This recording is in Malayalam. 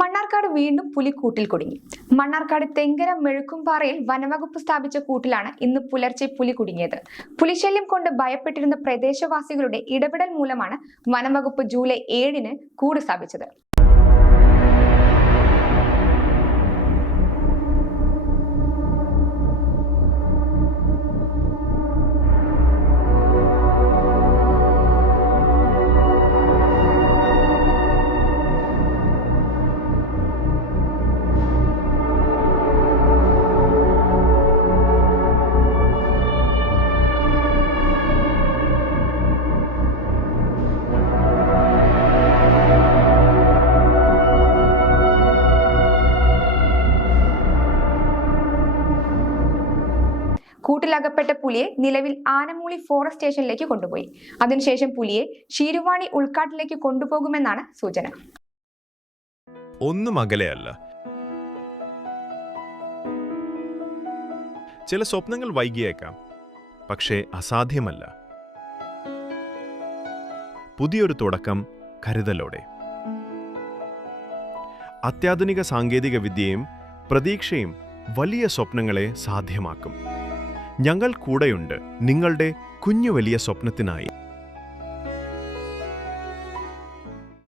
മണ്ണാർക്കാട് വീണ്ടും പുലി കൂട്ടിൽ കുടുങ്ങി. മണ്ണാർക്കാട് തെങ്കര മെഴുക്കുംപാറയിൽ വനവകുപ്പ് സ്ഥാപിച്ച കൂട്ടിലാണ് ഇന്ന് പുലർച്ചെ പുലി കുടുങ്ങിയത്. പുലിശല്യം കൊണ്ട് ഭയപ്പെട്ടിരുന്ന പ്രദേശവാസികളുടെ ഇടപെടൽ മൂലമാണ് വനംവകുപ്പ് ജൂലൈ 7-ന് കൂട് സ്ഥാപിച്ചത്. കൂട്ടിലകപ്പെട്ട പുലിയെ നിലവിൽ ആനമൂളി ഫോറസ്റ്റ് സ്റ്റേഷനിലേക്ക് കൊണ്ടുപോയി. അതിനുശേഷം പുലിയെ ശീരുവാണി ഉൾക്കാട്ടിലേക്ക് കൊണ്ടുപോകുമെന്നാണ് സൂചന. ഒന്നും അകലെയല്ല. ചില സ്വപ്നങ്ങൾ വൈകിയേക്കാം, പക്ഷേ അസാധ്യമല്ല. പുതിയൊരു തുടക്കം കരുതലോടെ. അത്യാധുനിക സാങ്കേതിക വിദ്യയും പ്രതീക്ഷയും വലിയ സ്വപ്നങ്ങളെ സാധ്യമാക്കും. ഞങ്ങൾ കൂടെയുണ്ട് നിങ്ങളുടെ കുഞ്ഞു വലിയ സ്വപ്നത്തിനായി.